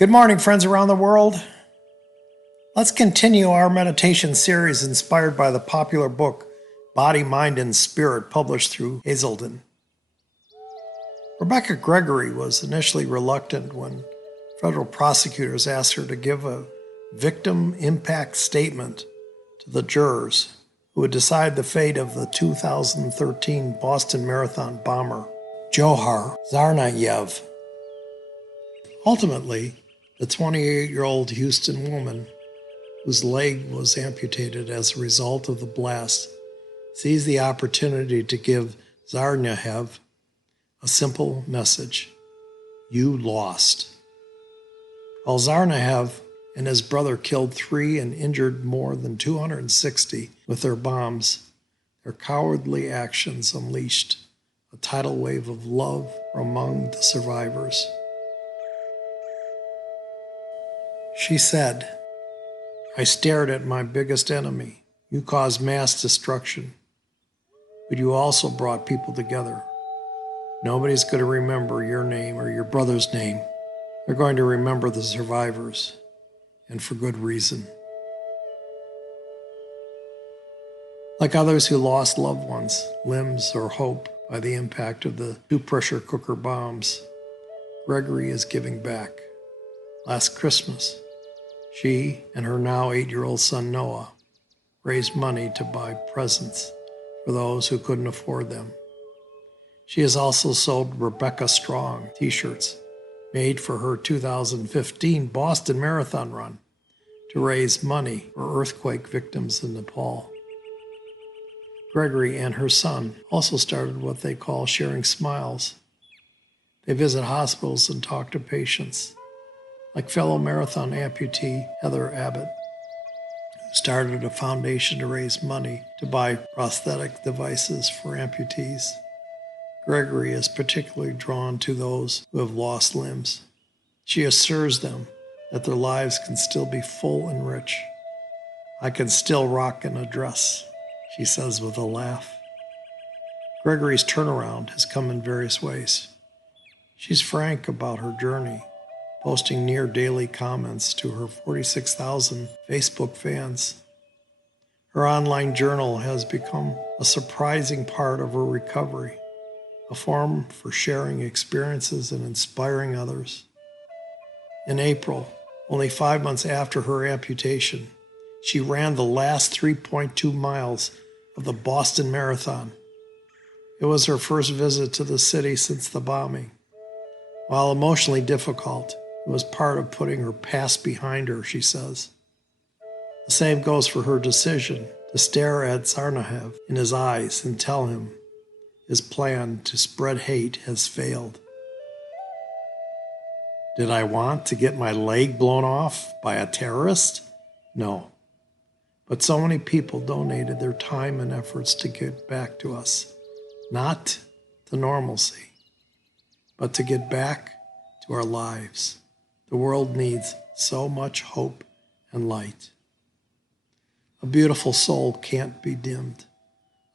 Good morning, friends around the world. Let's continue our meditation series inspired by the popular book, Body, Mind, and Spirit, published through Hazelden. Rebecca Gregory was initially reluctant when federal prosecutors asked her to give a victim impact statement to the jurors who would decide the fate of the 2013 Boston Marathon bomber, Johar Tsarnaev. Ultimately, the 28-year-old Houston woman, whose leg was amputated as a result of the blast, seized the opportunity to give Tsarnaev a simple message: you lost. While Tsarnaev and his brother killed 3 and injured more than 260 with their bombs, their cowardly actions unleashed a tidal wave of love among the survivors. She said, "I stared at my biggest enemy. You caused mass destruction, but you also brought people together. Nobody's going to remember your name or your brother's name. They're going to remember the survivors, and for good reason." Like others who lost loved ones, limbs, or hope by the impact of the 2 pressure cooker bombs, Gregory is giving back. Last Christmas, she and her now 8-year-old son Noah raised money to buy presents for those who couldn't afford them. She has also sold Rebecca Strong t-shirts made for her 2015 Boston Marathon run to raise money for earthquake victims in Nepal. Gregory and her son also started what they call Sharing Smiles. They visit hospitals and talk to patients, like fellow marathon amputee Heather Abbott, who started a foundation to raise money to buy prosthetic devices for amputees. Gregory is particularly drawn to those who have lost limbs. She assures them that their lives can still be full and rich. "I can still rock in a dress," she says with a laugh. Gregory's turnaround has come in various ways. She's frank about her journey, posting near daily comments to her 46,000 Facebook fans. Her online journal has become a surprising part of her recovery, a forum for sharing experiences and inspiring others. In April, only 5 months after her amputation, she ran the last 3.2 miles of the Boston Marathon. It was her first visit to the city since the bombing. While emotionally difficult, it was part of putting her past behind her, she says. The same goes for her decision to stare at Tsarnaev in his eyes and tell him his plan to spread hate has failed. Did I want to get my leg blown off by a terrorist? No. But so many people donated their time and efforts to get back to us, not to normalcy, but to get back to our lives. The world needs so much hope and light. A beautiful soul can't be dimmed.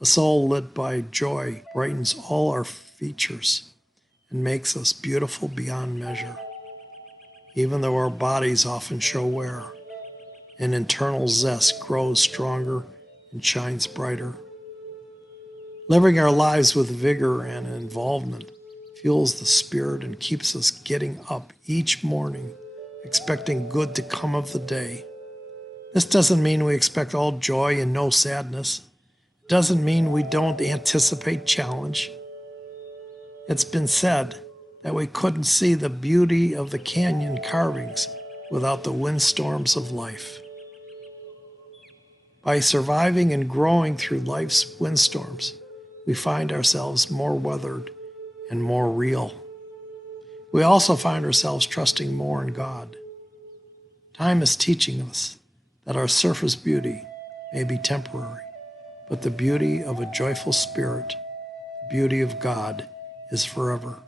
A soul lit by joy brightens all our features and makes us beautiful beyond measure. Even though our bodies often show wear, an internal zest grows stronger and shines brighter. Living our lives with vigor and involvement fuels the spirit and keeps us getting up each morning, expecting good to come of the day. This doesn't mean we expect all joy and no sadness. It doesn't mean we don't anticipate challenge. It's been said that we couldn't see the beauty of the canyon carvings without the windstorms of life. By surviving and growing through life's windstorms, we find ourselves more weathered and more real. We also find ourselves trusting more in God. Time is teaching us that our surface beauty may be temporary, but the beauty of a joyful spirit, the beauty of God, is forever.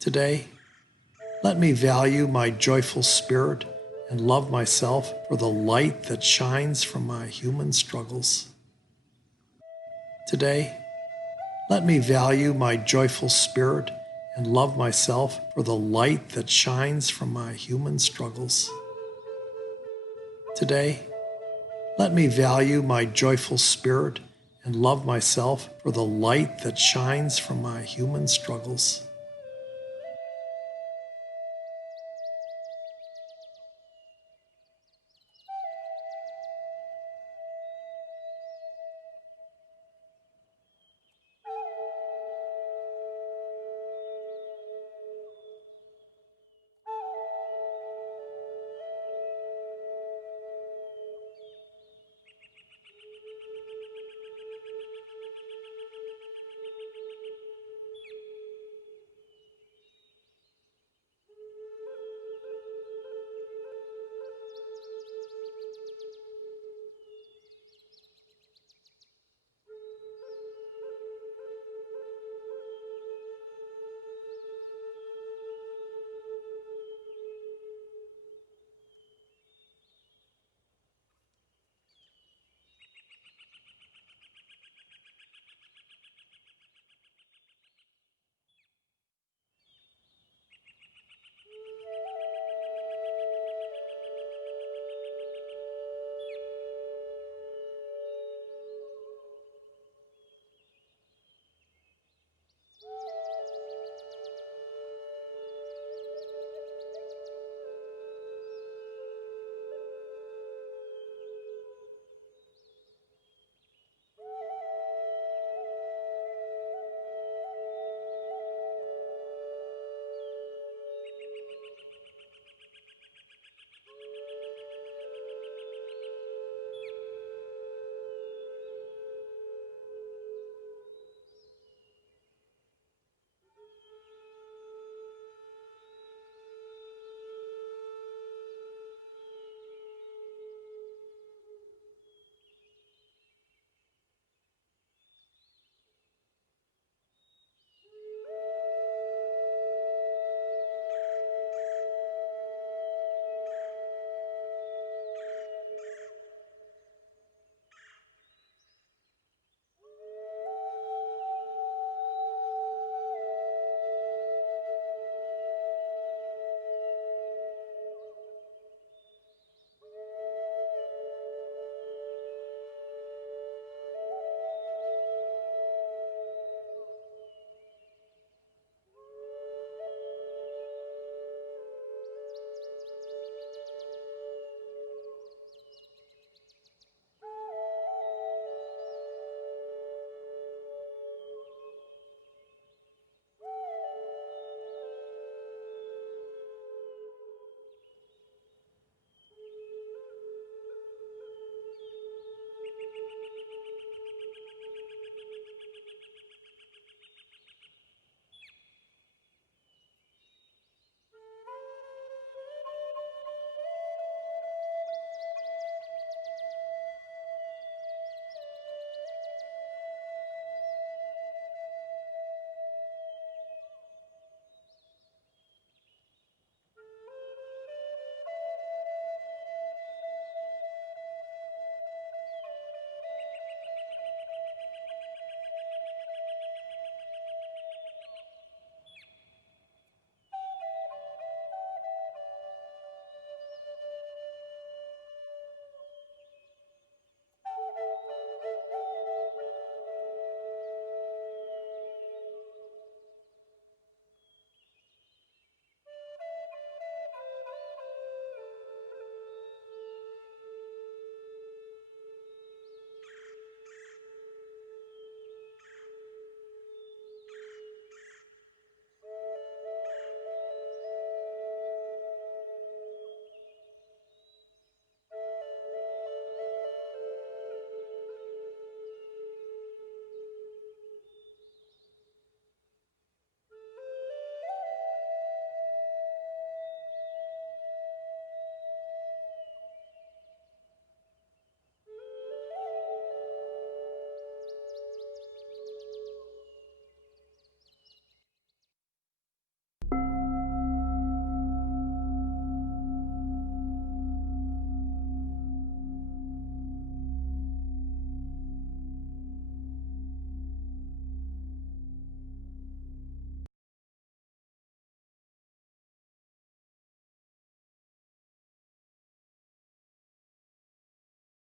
Today, let me value my joyful spirit and love myself for the light that shines from my human struggles. Today, let me value my joyful spirit and love myself for the light that shines from my human struggles. Today, let me value my joyful spirit and love myself for the light that shines from my human struggles.